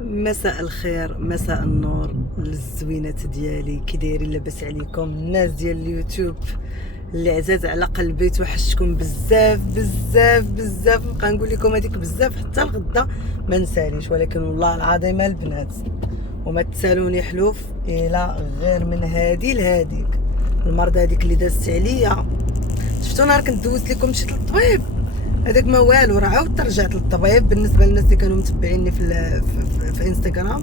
مساء الخير، مساء النور للزوينات ديالي. كي دايرين؟ لاباس عليكم الناس ديال اليوتيوب اللي عزاز على قلبي؟ توحشتكم بزاف بزاف بزاف. نبقى نقول لكم هذيك بزاف حتى الغدا ما نساليش، ولكن والله العظيم البنات وما تسالوني حلوف الا غير من هادي لهاديك. المرضى هذيك اللي دازت عليا، شفتوا نهار كنت دوزت لكم مشيت للطبيب، هذاك ما والو، راه عاودت رجعت للطبيب. بالنسبه للناس اللي كانوا متبعيني في انستغرام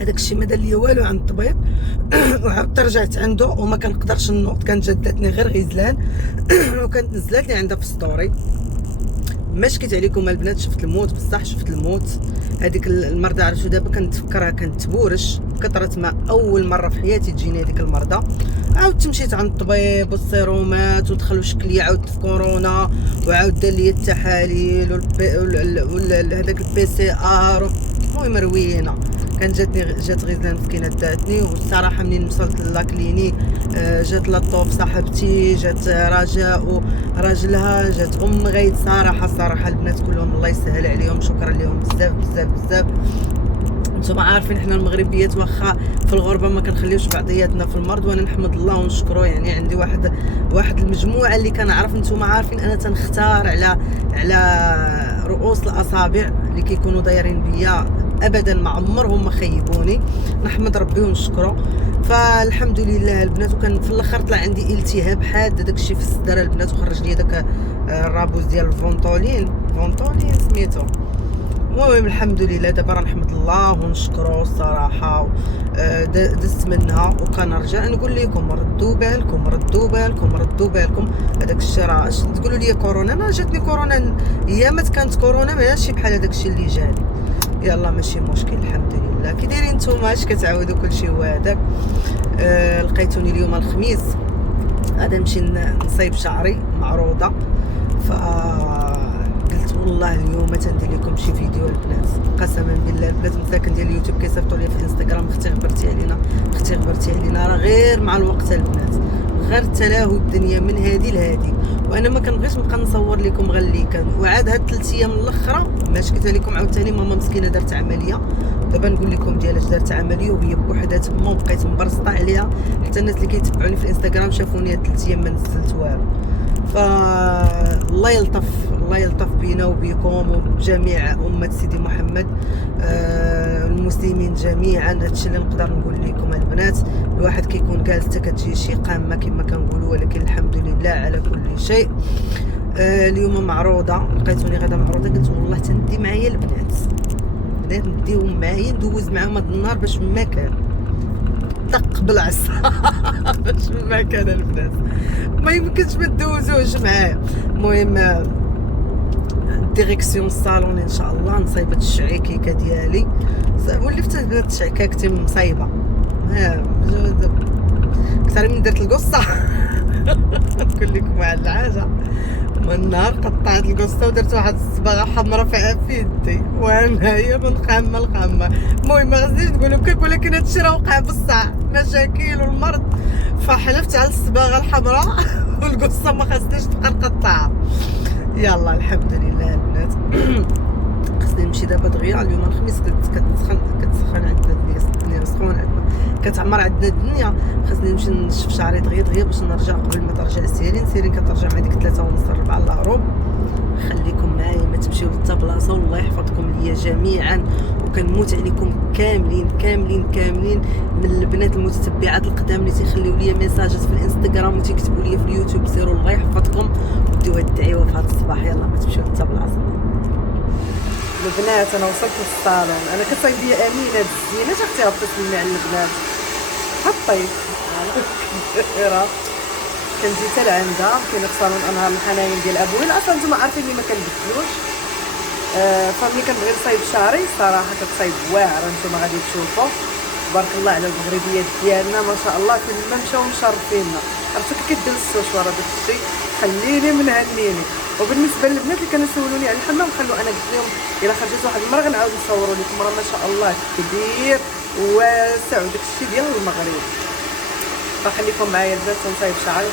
هذاك الشيء ما دار لي والو عند الطبيب. وعاودت رجعت عنده وما كنقدرش نوض، كانت جدتني غير غيزلان وكانت نزلت لي عندها في ستوري. ما شكيت عليكم البنات، شفت الموت بصح، شفت الموت. هذيك المرضى عرفتوا دابا كنتفكرها كانت تبورش كثرت ما اول مره في حياتي تجيني هذيك المرضى. عاودت مشيت عند الطبيب والسيرومات ودخلوا شكلي عاودت في كورونا، وعاود دار لي التحاليل هذاك البي سي ار. المهم روينه كانت جات غيزلان مسكينه داتني. والصراحه منين وصلت لاكلينيك جات لطوف صاحبتي، جات رجاء وراجلها، جات غيد. صراحه البنات كلهم الله يسهل عليهم، شكرا لهم بزاف بزاف بزاف. نتوما عارفين حنا المغربيات واخا في الغربه ما كنخليوش بعضياتنا في المرض، وانا نحمد الله ونشكرو. يعني عندي واحد المجموعه اللي كنعرف، نتوما عارفين انا تنختار على رؤوس الاصابع اللي كيكونوا دايرين بيا، ابدا ما عمرهم ما خيبوني. نحمد ربي ونشكره. فالحمد لله البنات. وكان في الاخر طلع عندي التهاب حاد داكشي في الصدر البنات، وخرج لي داك الرابوز ديال الفونتولين سميتو. المهم الحمد لله دابا راه نحمد الله ونشكره الصراحه. دزت منها وكنرجع نقول لكم ردوا بالكم. هذاك الشيء راه تقولوا لي كورونا، انا جاتني كورونا ايامات كانت كورونا ماشي بحال هذاك الشيء اللي جاني. يلا ماشي مشكل الحمد لله. كي دايرين نتوما؟ اش كتعاودوا؟ كلشي هو هذاك. لقيتوني اليوم الخميس غادي نمشي نصايب شعري معروضه. قلت والله اليوم تندير لكم شي فيديو البنات، قسما بالله البنات مساكن ديال اليوتيوب كيصيفطوا لي في انستغرام اختي غبرتي علينا راه غير مع الوقت البنات، غير تلاهو الدنيا من هادي لهادي. وانا ما كنبغيش نبقى نصور لكم غير اللي كان. وعاد هاد 3 ايام الاخرى ما شكيت عليكم عاوتاني ماما مسكينه دارت عمليه. دابا نقول لكم ديالاش دارت عمليه وهي بوحدها تما، وبقيت مبرسطه عليها. حتى الناس اللي كيتبعوني في الانستغرام شافوني هاد 3 ايام ما نزلت والو. فالله يلطف بينا وبيكم وبجميع أمة سيدي محمد، المسلمين جميعا. هادشي اللي نقدر نقول لكم البنات. الواحد كيكون جالس حتى كتجي شي قامه كما كنقولوا، ولكن الحمد لله على كل شيء. اليوم معروضه، لقيتوني غدا معروضه، قلت والله تندي معايا البنات نديهم معايا، ندوز معاهم هاد النهار باش ما كان طق بالعصا باش ما كان البنات ما يمكنش ما تدوزوش معايا. المهم ديريكسيون الصالون ان شاء الله نصايبه الشعيكيكه ديالي. ولفت البنات الشعكاكتي مصايبه اكثر من درت القصه. نقول لكم واحد الحاجه، من نهار قطعت القصه ودرت واحد الصباغه حمراء في يدي وانايا من القامه. المهم ما غزنيش نقول لكم، ولكن هادشي راه وقع بصح مشاكل والمرض. فحلفت على الصباغه الحمراء والقصه ما خصنيش نبقى نقطعها. يلا الحمد لله البنات. خصني نمشي دابا دغيا. اليوم الخميس كتسخن عندنا الدنيا سخون عندنا، كتعمر عندنا الدنيا. خصني نمشي نشف شعري دغيا باش نرجع قبل ما ترجع سيرين كترجع مع ديك 3:30 4 الا ربع. خليكم معايا ما تمشيو لتا بلاصه، والله يحفظكم ليا جميعا. وكنموت عليكم كاملين من البنات المتتبعات القدام اللي تيخليو ليا ميساجات في الانستغرام وتيكتبوا ليا في اليوتيوب. سيروا الله يحفظكم وديو هاد الدعوه في هذا الصباح. يلا ما تمشيو لتا بلاصه البنات. انا وصلت للصالون، انا كتصايبيه امينه الزينه اختي غتسلمي على البنات. حطيت كنجي حتى لعندها. كاينه في صالون انهار الحناين ديال ابوي. اصلا نتوما عارفين اللي ما كنبدلوش. فملي كنبغي نصايب شعري صراحه كتصايب واعره. نتوما غادي تشوفوا تبارك الله على المغربيات ديالنا ما شاء الله، فين ما مشاو مشرفيننا. عرفتو كي كدير السوشوار داك الشيء خليني من هنيني. وبالنسبه للبنات اللي كانوا يسولوني على الحمام، خلوا انا قلت لهم الا خرجت واحد المره غنعاود نصوروا لكم. راه ما شاء الله كبير واسع وداك الشيء ديال المغرب. فخليكم معايا البنات ونصايب شعري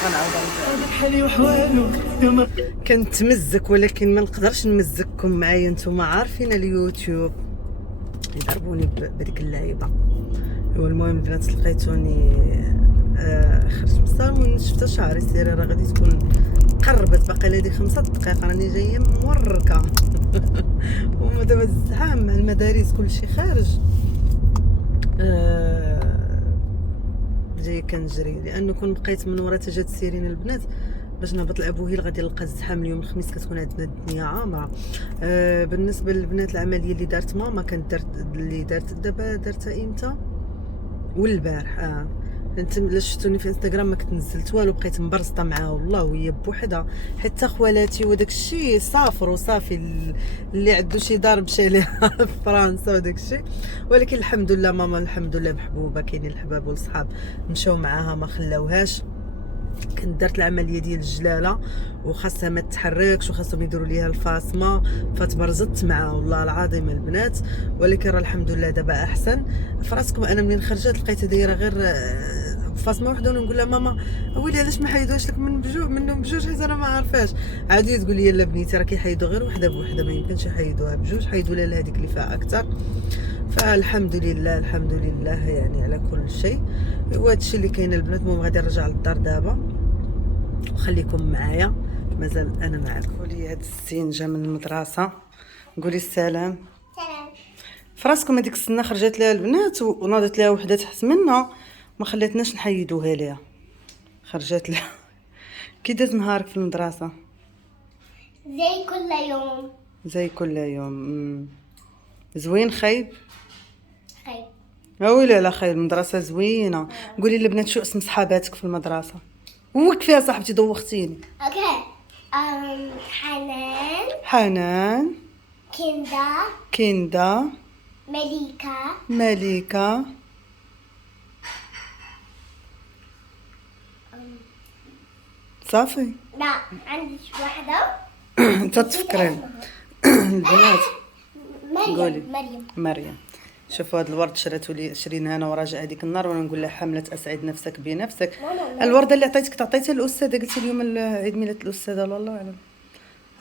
وغنعاود. كنت مزك ولكن ما نقدرش نمزككم معايا. نتوما عارفين اليوتيوب يضربوني بهذيك اللعيبه. هو المهم البنات لقيتوني خرجت من الصالون، شفت شعري سيري راه غادي تكون قربت، باقي لي 5 دقائق راني جايه موركه. وما دابا الزحام مع المدارس كلشي خارج. جايه كنجري لانه كون بقيت من ورا جات سيرين البنات باش نهبط لابوهيل غادي نلقى الزحام. اليوم الخميس كتكون عندنا الدنيا عامره. بالنسبه للبنات العمليه اللي دارت ماما كانت دارت دابا دارتها امتى والبارح. انت الا شفتوني في انستغرام ما كنت نزلت والو، بقيت مبرزطه معاها والله وهي بوحدها، حتى خوالاتي وداك الشيء سافروا صافي، اللي عنده شي دار مشى ليها في فرنسا وداك الشيء. ولكن الحمد لله ماما الحمد لله محبوبه، كاينين الحباب والصحاب مشاو معاها ما خلاوهاش. كنت درت العمليه ديال الجلاله وخاصها ما تتحركش وخاصهم يديروا ليها الفاطمه، فتبرزت معها والله العظيم البنات. ولكن راه الحمد لله دابا احسن. فراسكم انا منين خرجت لقيتها دايره غير فاطمه وحده، ونقول لها ماما ويلي علاش ما حيدوهاش لك منهم بجوج حيت انا ما عارفاش. عادي تقول لي لا بنيتي راه كيحيدوا غير وحده بوحده، ما يمكنش يحيدوها بجوج، حيدوا لها هذيك اللي فيها اكثر. فالحمد لله الحمد لله يعني على كل شيء. وهذا الشيء اللي كاين البنات. المهم غادي نرجع للدار دابا وخليكم معايا مازال انا معاكم. قولي هاد السين جا من المدرسه، قولي السلام. سلام. فراسكم هذيك السنه خرجت لها البنات وناضت لها وحده تحت منها ما خلاتناش نحيدوها ليها، خرجت لها. كي داز نهارك في المدرسه؟ زي كل يوم. زي كل يوم. زوين خايب؟ خير. ويلي على خير، المدرسه زوينه. قولي للبنات شو اسم صحاباتك في المدرسه. وكفايه صاحبتي دوختيني. اوكي. حنان. حنان. كندا. كندا. مليكة. مليكه. صافي. لا عندي واحدة. انت تفكرين البنات. قولي. مريم. مريم. شوفوا هذا الورد شريناه انا وراجع هذيك النهار وانا نقول لها حمله اسعد نفسك بنفسك. الورده اللي تعطيتها للاستاذه، قلتي اليوم عيد ميلاد الاستاذه والله اعلم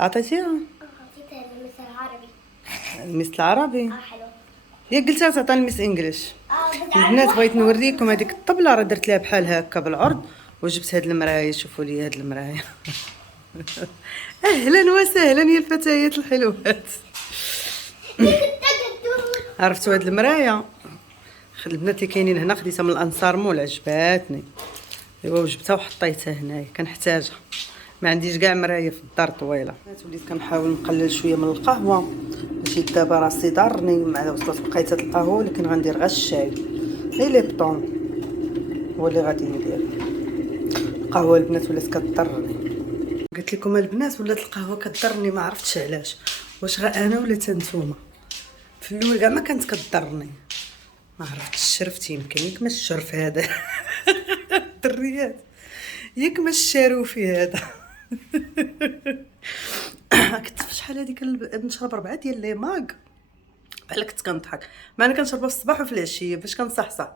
عطيتيها. عطيتها للمس العربي. الميس العربي. حلو. يا قلتها تعطيها الميس انجليش. البنات بغيت نوريكم هذيك الطبله راه درت لها بحال هكا بالعرض، وجبت هاد المرايه. شوفوا لي هاد المرايه. اهلا وسهلا يا الفتيات الحلوات. عرفتوا هاد المرايه البنات اللي كاينين هنا خديتها من الانصار مول، عجباتني. ايوا وجبتها وحطيتها هنايا، كنحتاجها. ما عنديش كاع مرايه في الدار طويله. وليت كنحاول نقلل شويه من القهوه. مشيت دابا راسي ضرني مع وصلت بقيت القهوه، ولكن غندير غير الشاي. غير ليبطون هو اللي غادي ندير. القهوه البنات ولات كضرني. قلت لكم البنات ولات القهوه كضرني، ما عرفتش علاش، واش غير انا ولا نتوما. في الاول كاع ما كانت كضرني، ما عرفتش الشرفت يمكن، ياك ما الشرف هذا. الدريات ياك ما الشاروفي هذا. كنت شحال هذيك نشرب 4 ديال لي ماك، بحال كنت كنضحك. ما انا كنشربها في الصباح وفي العشيه باش كنصحصح.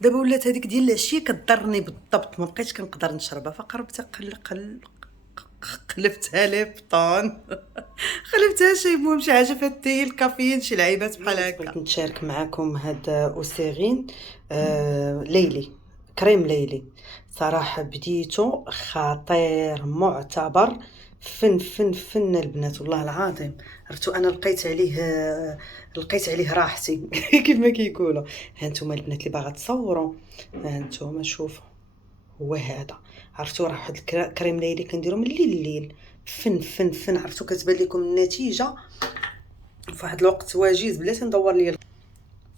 دابا ولات هذيك ديال العشيه كضرني بالضبط، ما بقيتش كنقدر نشربها. فقربت قلبتها ليبطون. قلبتها شي المهم شي حاجه فيها التي الكافيين شي لعيبات بحال هكا. بغيت نشارك معكم هذا اوسيغين ليلي، كريم ليلي. صراحه بديتو خطير معتبر، فن البنات والله العظيم. عرفتوا انا لقيت عليه راحتي. كيف ما كيقولوا. هانتوما البنات اللي باغا تصوروا، هانتوما شوفوا هو هذا. عرفتوا راه واحد الكريم ليلي كنديرو من الليل فن. عرفتوا كتبان لكم النتيجه في واحد الوقت وجيز. بلاتي ندور ليا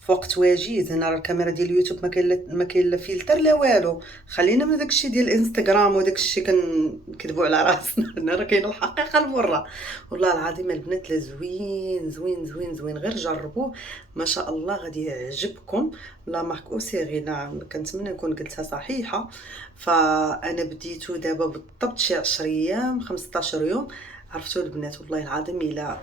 في وقت وجيز. هنا راه الكاميرا ديال اليوتيوب ما كاين لا فلتر لا والو. خلينا من داك الشيء ديال الانستغرام وداك الشيء كنكذبوا على راسنا. هنا راه كاينه الحقيقه المره. والله العظيم البنات لا زوين غير جربوه ما شاء الله غادي يعجبكم. لا مارك اوسيغي نعم، كنتمنى نكون قلتها صحيحه. فانا بديتو دابا بالضبط شي 10 ايام 15 يوم. عرفتوا البنات والله العظيم الا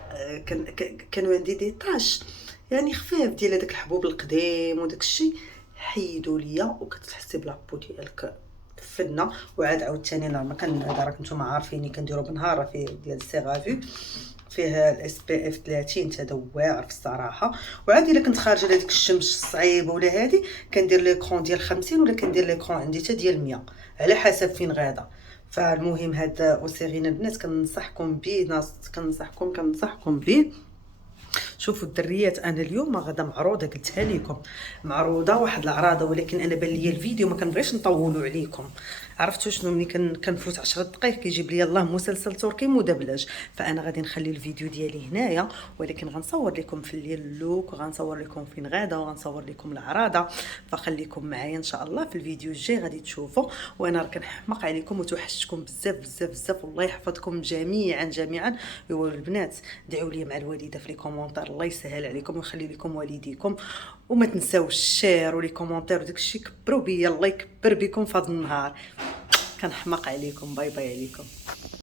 كانوا عندي دي طاش يعني خفاف ديال هذاك الحبوب القديم وداك الشيء، حيدوا ليا وكتحسي بلابو ديالك فنه. وعاد عاوتاني انا ما كان هذا راك نتوما عارفيني كنديرو بالنهار في ديال السيغافي. فيه الاس بي اف 30 هذا واعر في الصراحه. وعادي الا كنت خارجه لهذيك الشمس الصعيبه ولا هادي كندير ليكرون ديال 50 ولا كندير ليكرون عندي حتى ديال 100 على حسب فين غاده. فالمهم هاد اوسيغين البنات كنصحكم به، كنصحكم به. شوفوا الدريات، انا اليوم غدا معروضه، قلتها لكم معروضه واحد العراضه، ولكن انا بان لي الفيديو ما كنبغيش نطولوا عليكم. عرفتوا شنو؟ ملي كنفوت 10 دقائق كيجيب لي الله مسلسل تركي مدبلج. فانا غادي نخلي الفيديو ديالي هنايا، ولكن غنصور لكم في الليل اللوك، وغنصور لكم فين غاده، وغنصور لكم العراضه. فخليكم معايا ان شاء الله في الفيديو الجاي غادي تشوفوا. وانا راه كنحماق عليكم وتوحشتكم بزاف بزاف بزاف، والله يحفظكم جميعا. البنات دعوا لي مع الوالده في لي كومونتير، الله يسهل عليكم ويخلي لكم والديكم. وما تنساوش الشير ولي كومونتير وداك الشيء، كبروا بيا، الله يكبر بكم في هذا النهار. كنحماق عليكم. باي باي عليكم.